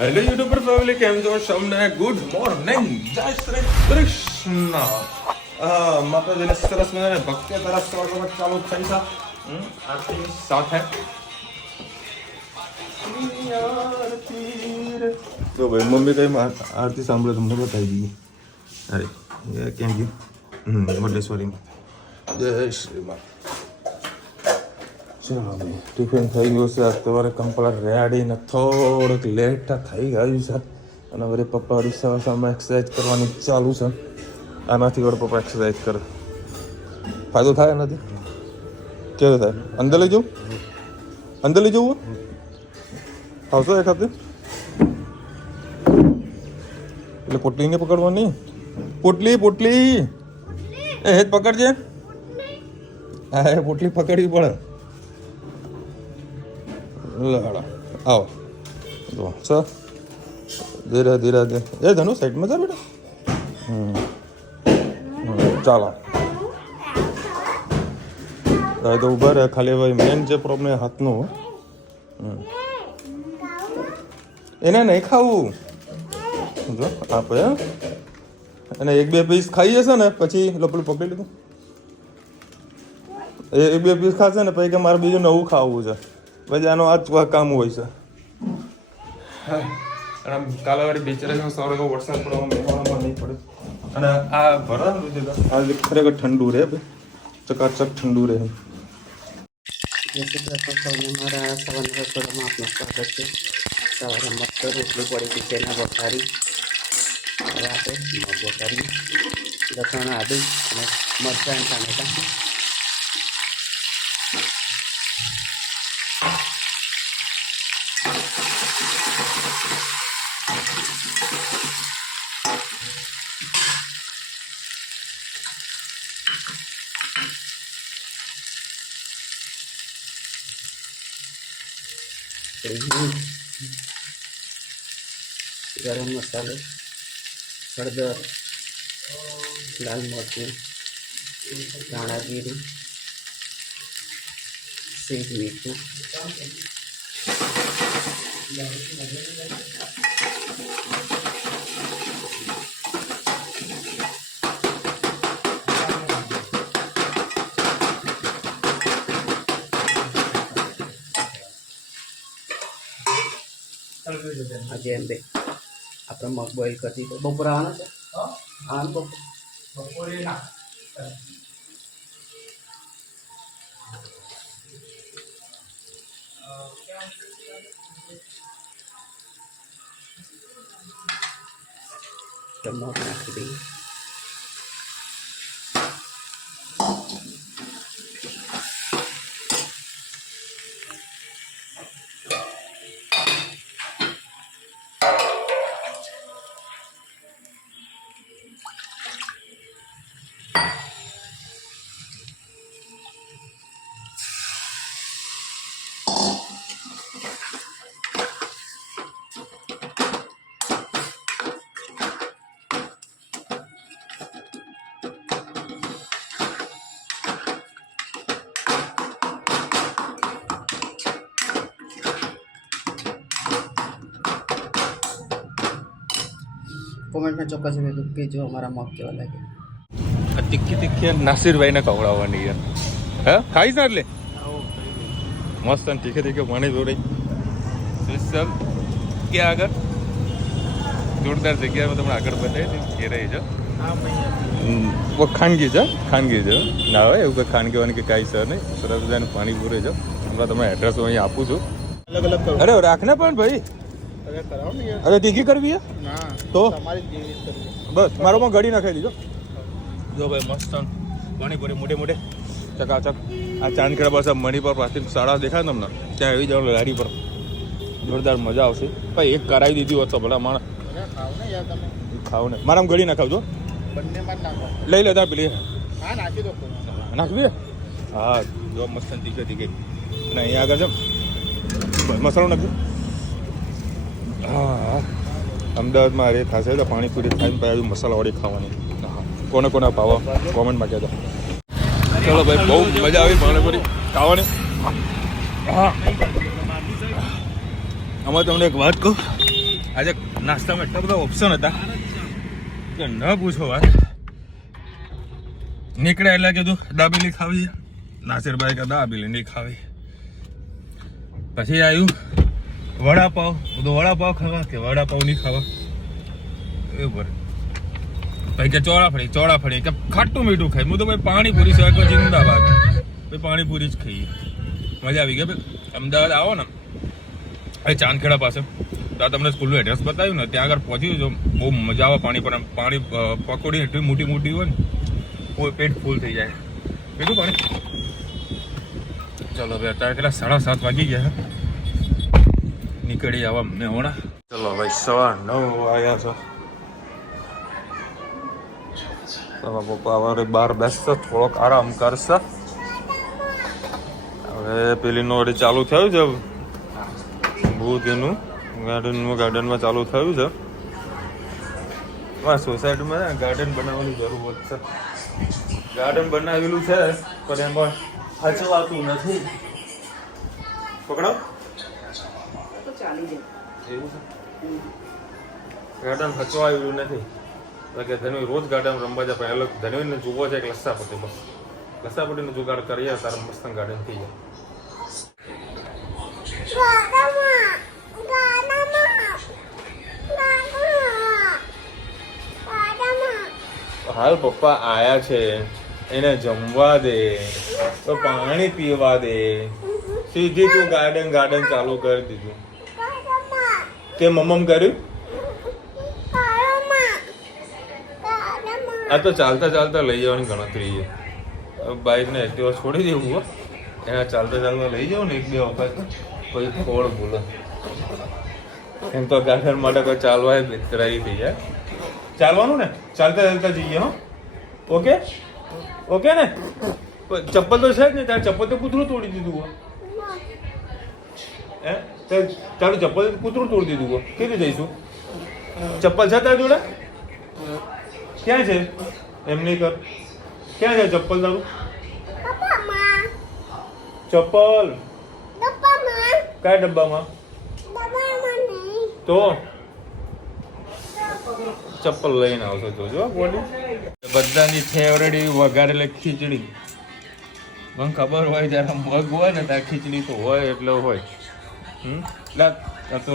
Hello YouTuber family, કેમ છો? સૌને ગુડ મોર્નિંગ, જય શ્રી કૃષ્ણ. માતાજીને સરસ મજાને ભક્તિ તરફ સ્વાગત ચાલુ થઈ છે આરતી સાથે. તો ભાઈ મમ્મી કઈ આરતી સાંભળે તમને બતાવી દઈએ. અરે એ કેમ ગયું? વડેશ્વરી જય શ્રી માં. ચલો ભાઈ, ટિફિન થઈ ગયું છે. આજ તમારે કમ્પ્લીટ રેડી ને થોડુંક લેટ થઈ ગયું છે. અને વળી પપ્પા રિક્ષામાં એક્સરસાઇઝ કરવાની ચાલુ છે. આનાથી વળી પપ્પા એક્સરસાઇઝ કરે. ફાયદો થાય એનાથી? કેવો થાય? અંદર લઈ જવું? અંદર લઈ જવું? આવશો એક હાથે? એટલે પોટલીને પકડવાની. પોટલી પોટલી એ હેત પકડજે. હા, એ પોટલી પકડવી પડે. લડા આવો જો સર, ધીરે ધીરે એ ધનુ સાઈડમાં જા બેટા. ચાલો હવે તો ઉભા રહે. ખાલી ભાઈ મેન જે પ્રોબ્લેમ હાથનો, એને નહીં ખાવું જો આપે. અને એક બે પીસ ખાઈ જશે ને પછી પેલું પકડી લીધું. એક બે પીસ ખાશે ને પછી કે મારે બીજું નવું ખાવું છે. પછી આનો આ જ કામ હોય છે. અને કાલે વાળી બિચારા સવારે વરસાદ પડવામાં મેળવવામાં નહીં પડે. અને આ ભરવાનું આ ખરેખર ઠંડુ રહે ભાઈ, ચકાચક ઠંડુ રહે. જય શ્રી કૃષ્ણ સૌને મારા સવારના રસોડામાં આપનું સ્વાગત છે. સવારે મસ્ત રોટલી પડી હતી, તેના વઘારી રાતે મગ વઘારી, લસણ આદુ અને મરચાં અને ટામેટાં. ગરમ મસાલો, હળદર, લાલ મરચું, ધાણા જીરું, સેજ મીઠું, આજે એમ બે આપણે મગ બોઇલ કરી દીધો. બપોરે આવવાનો છે? આવવાનું બપોરે ના મગ નાખી દઈએ. કોમેન્ટમાં ચોક્કસ કે જો અમારા મગ કેવા લાગે. તીખી તીખી નાસિરભાઈને ખવડાવવાની યાર. હે ખાઈશ ને એટલે મસ્ત તીખે તીખે પાણી જોડાઈ સ્પેશિયલ ક્યાં આગળ જોરદાર જગ્યામાં તમને આગળ બતાવી એ રહી છે. ખાનગી છે, ખાનગી છે ના હોય એવું કંઈ ખાનગીવાની કે કાંઈ સર નહીં. સરસ મજાનું પાણીપુરી છે. હમણાં તમને એડ્રેસ હું અહીં આપું છું. અરે રાખને પણ ભાઈ. અરે તીખી કરવી હે તો બસ મારોમાં ઘડી નાખી દીધો. જો ભાઈ મસ્ત પાણીપુરી મોટે મોટે ચકાચક. આ ચાંદખેડા પાસે મણિપુર પ્રાચીન શાળા દેખાય તમને, ત્યાં આવી જવાનું લારી પર. જોરદાર મજા આવશે ભાઈ. એક કરાવી દીધી હોત તો ભલા માણસ ખાવ ને. મારામાં ઘડી નાખાવજો. લઈ લે તાર પેલી નાખવી. હા જો મસ્ત તીખે તીખે. અને અહીંયા આગળ છે મસાલો નાખજો. હા અમદાવાદમાં અરે થશે તો પાણીપુરી થાય ને પછી મસાલાવાળી ખાવાની. કોને કોને ભાવો કોમેન્ટમાં કહેજો. ચલો ભાઈ, બહુ મજા આવી પાણીપુરી ખાવાની. હા આમાં તમને એક વાત કહું, આજે નાસ્તામાં એટલા બધા ઓપ્શન હતા કે ન પૂછો વાત. નીકળ્યા એટલે કીધું દાબેલી ખાવી, નાસિરભાઈ કે દાબેલી નહીં ખાવી. પછી આવ્યું વડાપાવ, બધું વડાપાવ ખાવા કે વડાપાવ નહીં ખાવા એવું. ભાઈ કે ચોળાફળી કે ખાટું મીઠું ખાય. હું તો ભાઈ પાણીપુરી સિવાય કોઈ જિંદાબાદ, ભાઈ પાણીપુરી જ ખાઈએ. મજા આવી ગઈ ભાઈ. અમદાવાદ આવો ને એ ચાંદખેડા પાસે તો આ તમને સ્કૂલનું એડ્રેસ બતાવ્યું ને, ત્યાં આગળ પહોંચી જજો. બહુ મજા આવે. પાણી પકોડી એટલી મોટી મોટી હોય ને, કોઈ પેટ ફૂલ થઈ જાય. પીધું પાણી? ચલો ભાઈ અત્યારે કેટલા 7:30 વાગી ગયા. નીકળી આવા મેં હોણા. ચલો ભાઈ 9:15 વાગ્યા છો. તમારા પપ્પા હવે બહાર બેસશે, થોડોક આરામ કરશે. હવે પેલીનું વળી ચાલુ થયું છે ભૂત એનું ગાર્ડનમાં ચાલુ થયું છે. મારા સોસાયટીમાં ગાર્ડન બનાવવાની જરૂર છે. ગાર્ડન બનાવેલું છે પણ એમાં હચવાતું નથી. પકડો એવું છે. ગાર્ડન હચવાયેલું નથી. કે ધનવી રોજ ગાર્ડન રમવા જાય પણ એ લોકો ધનવીને જોવો છે કે લસ્સાપટ્ટી, બસ લસ્સાપટ્ટીનો જુગાડ કરીએ તારે મસ્ત ગાર્ડન થઈ જાય. હાલ પપ્પા આયા છે, એને જમવા દે, તો પાણી પીવા દે. સીધી તું ગાર્ડન ચાલુ કરી દીધું. તે મમ્મ કર્યું? આ તો ચાલતા લઈ જવાની ગણતરી છે. બાઇકને એક્ટિવા છોડી દેવું હો, એના ચાલતા લઈ જાવ ને 1-2 વખત પછી ખોળ ભૂલો. એમ તો ગાર્ડન માટે કોઈ ચાલવા બેતરાઈ થઈ જાય. ચાલવાનું ને, ચાલતા જઈએ. હો ઓકે ને. ચપ્પલ તો છે જ ને, તારે ચપ્પલ તો કૂતરું તોડી દીધું હો. હે તારું ચપ્પલ કૂતરું તોડી દીધું હો. કેવી જઈશું? ચપ્પલ છે તારા જોડે? ક્યાં છે? એમ નહીં કર. ક્યાં છે ચપ્પલ તારું? ચપ્પલ કયા ડબ્બામાં? તો ચપ્પલ લઈને આવશો તો જો બોડી. બધાની ફેવરેટ એવી વઘારેલી ખીચડી. મને ખબર હોય જયારે મગ હોય ને ત્યાં ખીચડી તો હોય એટલે હોય. તો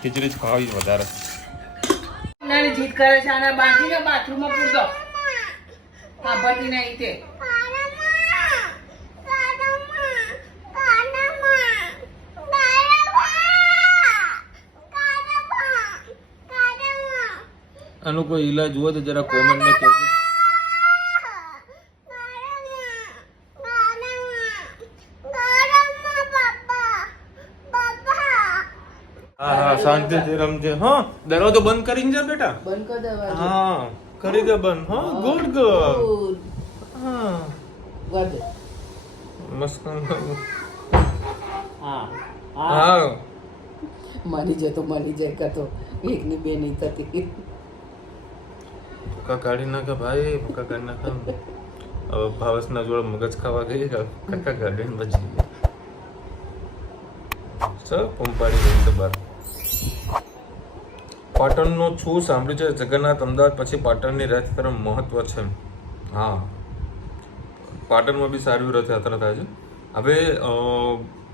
ખીચડી જ ખાવી વધારે. જીત કરે છે અને બાંધીને બાથરૂમમાં પૂરતો સાંભળતી નહીં તે. આનો કોઈ ઈલાજ હોય તો જરા કોમેન્ટમાં કહેજો. હા શાંતિથી રમજે. હા દરવાજો બંધ કરીને જા બેટા. બંધ કર દરવાજો. હા કરી દે બંધ. હા ગુડ ગર્લ. હા ગોડ મસ્ત. હા હા માની જાય કરતો એકની બે નહીં થતી. ભૂકા કાઢી નાખે ભાઈ, ભૂકા કાઢી નાખે. હવે ભાવસના જોડે મગજ ખાવા ગઈ કાકા ગાર્ડન બચી સર પંપાડી ગઈ તો બાર. પાટણનો છું સાંભળ્યું છે જગન્નાથ અમદાવાદ પછી પાટણની રથયાત્રા મહત્વ છે. હા પાટણમાં બી સારી રથયાત્રા થાય છે. હવે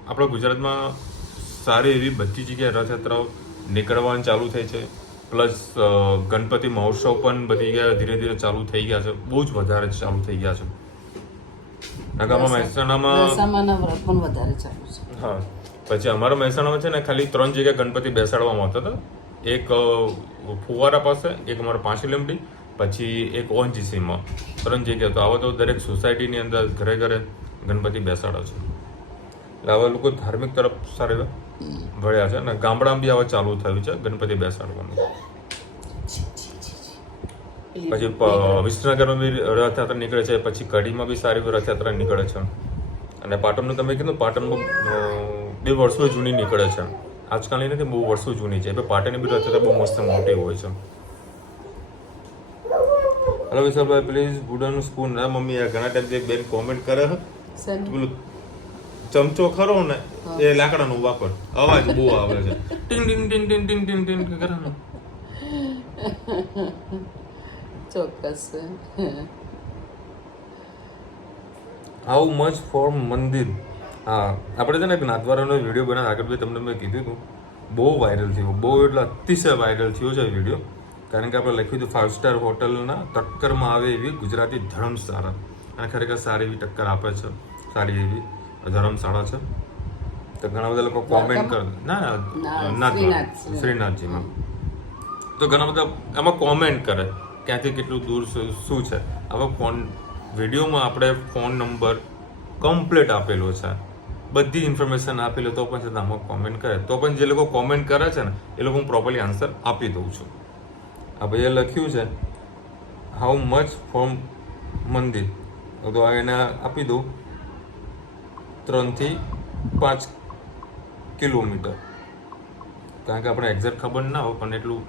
આપણા ગુજરાતમાં સારી એવી બધી જગ્યાએ રથયાત્રાઓ નીકળવાની ચાલુ થઈ છે. પ્લસ ગણપતિ મહોત્સવ પણ બધી જગ્યાએ ધીરે ધીરે ચાલુ થઈ ગયા છે. બહુ જ વધારે ચાલુ થઈ ગયા છે. નગામાં મહેસાણામાં વધારે ચાલુ છે. હા પછી અમારા મહેસાણામાં છે ને ખાલી 3 જગ્યાએ ગણપતિ બેસાડવામાં આવતા હતા. એક ફુવારા પાસે, એક અમારા 5 લીમડી, પછી એક ઓએનજીસીમાં. 3 જગ્યાએ. તો આવા તો દરેક સોસાયટીની અંદર ઘરે ઘરે ગણપતિ બેસાડે છે. એટલે હવે લોકો ધાર્મિક તરફ સારા વળ્યા છે અને ગામડામાં બી હવે ચાલુ થયું છે ગણપતિ બેસાડવાનું. પછી વિસનગરમાં બી રથયાત્રા નીકળે છે. પછી કડીમાં બી સારી રથયાત્રા નીકળે છે. અને પાટણનું તમે કીધું પાટણમાં 2 વર્ષો જૂની નીકળે છે. આજકાલની નથી, બહુ વર્ષો જૂની છે. પાટણની બી રથયાત્રા બહુ મસ્ત મોટી હોય છે. હેલો વિશાલભાઈ પ્લીઝ બુડાનું સ્પૂન. ના મમ્મી આ ઘણા ટાઈમથી એક બેન કોમેન્ટ કરે છે પેલું ચમચો ખરો ને એ લાકડાનું વાપર, અવાજ બહુ આવે છે, ટીંગ ટીંગ ટીંગ ટીંગ ટીંગ ટીંગ ટીંગ કરવાનું. ચોક્કસ. હાઉ મચ ફોર મંદિર. હા, આપણે છે ને એક નાથવારાનો વિડીયો બનાવ્યો, આગળ બી તમને મેં કીધું હતું, બહુ વાયરલ થયો, બહુ એટલે અતિશય વાયરલ થયો છે વિડીયો. કારણ કે આપણે લખ્યું હતું 5 સ્ટાર હોટલના ટક્કરમાં આવે એવી ગુજરાતી ધર્મશાળા, અને ખરેખર સારી એવી ટક્કર આપે છે, સારી એવી ધર્મશાળા છે. તો ઘણા બધા લોકો કોમેન્ટ કરે, ના શ્રીનાથજીમાં, તો ઘણા બધા એમાં કોમેન્ટ કરે ક્યાંથી કેટલું દૂર શું છે. હવે વિડીયોમાં આપણે ફોન નંબર કમ્પ્લીટ આપેલો છે, બધી ઇન્ફોર્મેશન આપેલો, તો પણ છતાં આમાં કોમેન્ટ કરે, તો પણ જે લોકો કોમેન્ટ કરે છે ને એ લોકો હું પ્રોપરલી આન્સર આપી દઉં છું. આ ભાઈએ લખ્યું છે હાઉ મચ ફ્રોમ મંદિર, તો એને આપી દઉં 3 થી 5 કિલોમીટર, કારણ કે આપણે એક્ઝેક્ટ ખબર ના હોય, પણ એટલું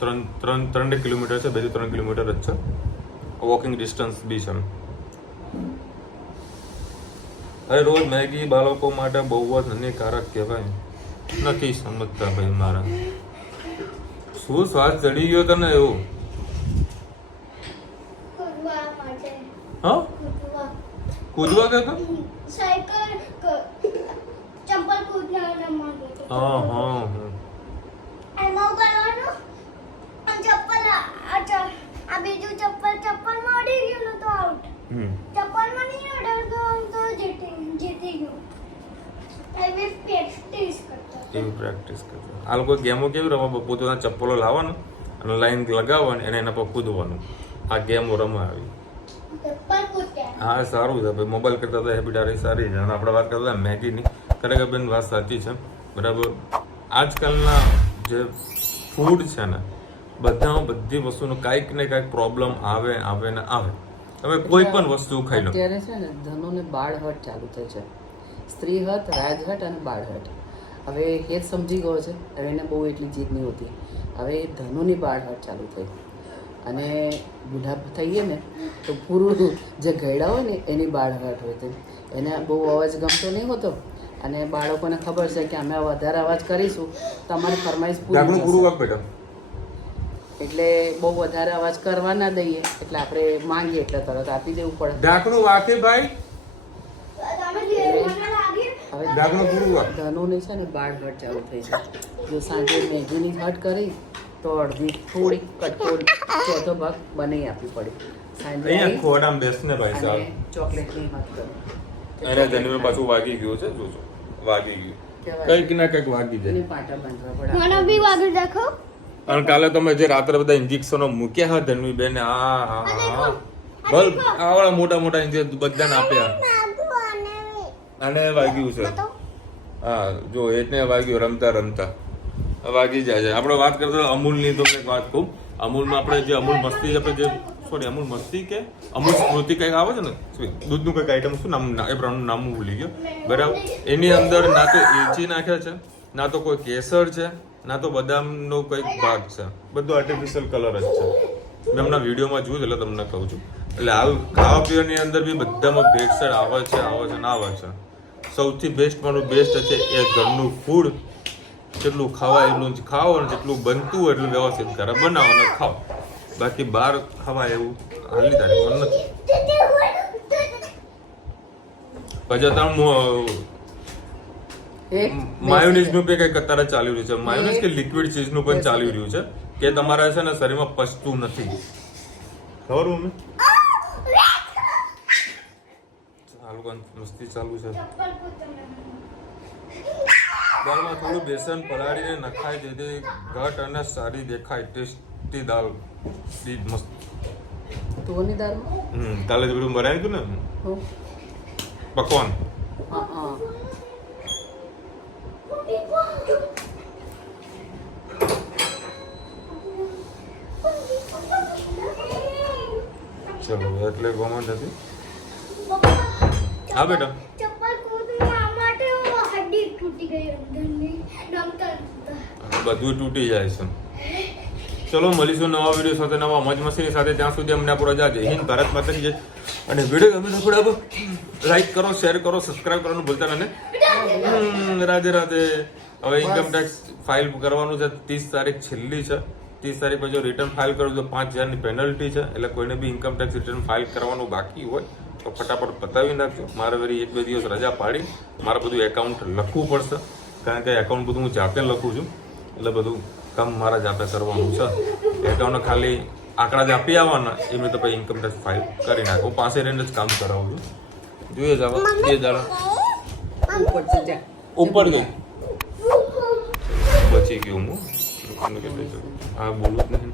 3 કિલોમીટર છે, 2 થી 3 કિલોમીટર જ છે, વોકિંગ ડિસ્ટન્સ બી છે. અરે રોજ મેગી બાળકો માટે બહુ જ હાનિકારક કહેવાય, નથી સમજતા ભાઈ મારા. શું શ્વાસ ચડી ગયો તને એવું? હા, કૂદવા ગયો તો? હા હા એવી પ્રેક્ટિસ કરજો. આ લોકો ગેમો કેવી રમવા, પોતાના ચપ્પલો લાવવાનું અને લાઈન લગાવવાની અને એના પર કૂદવાનું, આ ગેમો રમાવી. હા સારું છે ભાઈ, મોબાઈલ કરતા તો હેબિટ આરી સારી છે. અને આપણે વાત કરતા હતા મેગીની, ખરેખર બેન વાત સાચી છે, બરાબર. આજકાલના જે ફૂડ છે ને, બધામાં બધી વસ્તુનો કાંઈક ને કાંઈક પ્રોબ્લેમ આવે ને આવે. હવે કોઈ પણ વસ્તુ ખાઈ લો. અત્યારે છે ને ધનોને બાળહટ ચાલુ થઈ છે, સ્ત્રીહટ, રાજહટ અને બાળહટ. હવે એ જ સમજી ગયો છે, હવે એને બહુ એટલી જીદ નહીં હોતી. હવે ધનોની બાળહટ ચાલુ થઈ, અને બુઢા થઈએ ને તો પૂરું જે ગયડા હોય ને એની બાળહટ હોય છે. એને બહુ અવાજ ગમતો નહીં હોતો, અને બાળકોને ખબર છે કે અમે વધારે અવાજ કરીશું તો અમારી ફરમાઈશ પૂરી થશે. એટલે બહુ વધારે અવાજ કરવા ના દઈએ, એટલે આપણે માંગીએ એટલે તરત આપી દેવું પડે. ઢાંકણું વાકે ભાઈ, ધનુની છે ને બાળ હટ ચાલુ થઈ છે. જો સાંજે મેગીની હટ કરી તો અડધી થોડીક કટકો ચોથો ભાગ બનાવી આપવી પડી. સાંજે અહીંયા ખોડામાં બેસને ભાઈ સાહેબ, ચોકલેટની હટ કરી. અરે જન્મે પાછું વાગી ગયું છે, જોજો વાગી ગયું, કંઈક ના કંઈક વાગી જાય. પાટા બાંધવા પડે. અને કાલે તમે જે રાત્રે બધા ઇન્જેક્શનો મૂક્યા હતા ધનવી બેન, બલ્બ આવડા મોટા મોટા ઇન્જેક્શન બધાને આપ્યા, અને વાગ્યું છે. હા જો એને વાગ્યું રમતા રમતા વાગી જાય છે. આપણે વાત કરતા અમૂલની, તો એક વાત કહું, અમૂલમાં આપણે જે અમૂલ મસ્તી, આપણે જે અમૂલ મસ્તી કે અમૂલ સ્મૃતિ કંઈક આવે છે ને, દૂધનું કંઈક આઈટમ, શું નામ એ પ્રમાણનું નામ ભૂલી ગયો, બરાબર. એની અંદર ના તો એલચી નાખે છે, ના તો કોઈ કેસર છે, ના તો બદામનો કંઈક ભાગ છે, બધું આર્ટિફિશિયલ કલર જ છે. મેં હમણાં વિડીયોમાં જોયું એટલે તમને કહું છું. એટલે હાલ ખાવા પીવાની અંદર બી બધામાં ભેળસેળ આવે છે ને આવે છે. સૌથી બેસ્ટ મારું બેસ્ટ છે એ ઘરનું ફૂડ. જેટલું ખાવાય એટલું જ ખાઓ, અને જેટલું બનતું હોય એટલું વ્યવસ્થિત ઘરે બનાવો અને ખાઓ. બાકી બહાર ખાવાય એવું હાલી તારીખ નથી. પછી માયોનીઝનું પણ કંઈક અત્યારે ચાલી રહ્યું છે, માયોનીઝ કે લિક્વિડ ચીઝનું પણ ચાલી રહ્યું છે, કે તમારા છે ને શરીરમાં પચતું નથી. ખબર મમ્મી? મસ્તી ચાલુ છે. દાળમાં થોડું બેસન પલાળીને નખાય, જેથી ઘટ અને સારી દેખાય. ટેસ્ટી દાળ મસ્ત. તુવેરની દાળમાં કાલે જ બધું બનાવ્યું હતું ને પકવાન. ચલો એટલે કોમેન્ટ હતી. હા બેટા, બધું તૂટી જાય છે. ચલો મળીશું નવા વિડીયો સાથે, નવા મોજ મસ્તીની સાથે. ત્યાં સુધી અમને આપણો રજા. જય હિન્દ, ભારત માતા કી જય. અને વિડીયો ગમે તો થોડા લાઈક કરો, શેર કરો, સબસ્ક્રાઇબ કરવાનું ભૂલતા નહીં. રાધે રાધે. હવે ઇન્કમ ટેક્સ ફાઇલ કરવાનું છે. 30 તારીખ છેલ્લી છે. 30 તારીખ પછી રિટર્ન ફાઇલ કરવું તો 5,000ની પેનલ્ટી છે. એટલે કોઈને બી ઇન્કમ ટેક્સ રિટર્ન ફાઇલ કરવાનું બાકી હોય તો ફટાફટ પતાવી નાખજો. મારે વળી 1-2 દિવસ રજા પાડી મારે બધું એકાઉન્ટ લખવું પડશે, કારણ કે એકાઉન્ટ બધું હું જાતે લખું છું. એટલે બધું કામ મારા જાતે કરવાનું છે. એકાઉન્ટ ખાલી આંકડા જ આપી આવવાના, એમને તો પછી ઇન્કમ ટેક્સ ફાઇલ કરી નાખું. પાસે રહીને જ કામ કરાવું છું. જોઈએ જ આવા 2 દાડા ઉપર ગઈ બચી ગયું હું. હા બોલું જ નહીં.